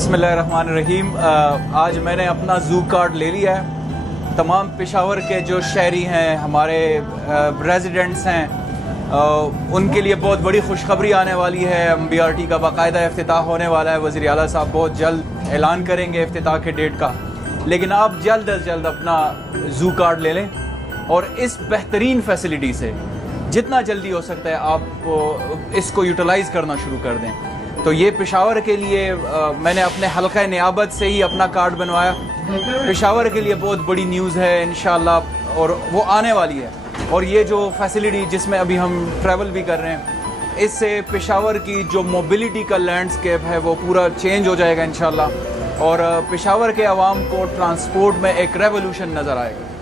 बिस्मिल्लाहिर्रहमानिर्रहीम। आज मैंने अपना ज़ू कार्ड ले लिया है। तमाम पेशावर के जो शहरी हैं, हमारे रेजिडेंट्स हैं, उनके लिए बहुत बड़ी खुशखबरी आने वाली है। MBRT का बाकायदा इफ्तिताह होने वाला है। वज़ीर आला साहब बहुत जल्द ऐलान करेंगे इफ्तिताह के डेट का। लेकिन आप जल्द अज जल्द अपना ज़ू कार्ड ले लें और इस बेहतरीन फैसिलिटी से जितना जल्दी हो सकता है आप इसको यूटिलाइज़ करना शुरू कर दें। तो ये पेशावर के लिए मैंने अपने हल्का नियाबत से ही अपना कार्ड बनवाया। पेशावर के लिए बहुत बड़ी न्यूज़ है इंशाअल्लाह, और वो आने वाली है। और ये जो फैसिलिटी जिसमें अभी हम ट्रैवल भी कर रहे हैं, इससे पेशावर की जो मोबिलिटी का लैंडस्केप है वो पूरा चेंज हो जाएगा इंशाअल्लाह। और पेशावर के अवाम को ट्रांसपोर्ट में एक रेवोल्यूशन नज़र आएगा।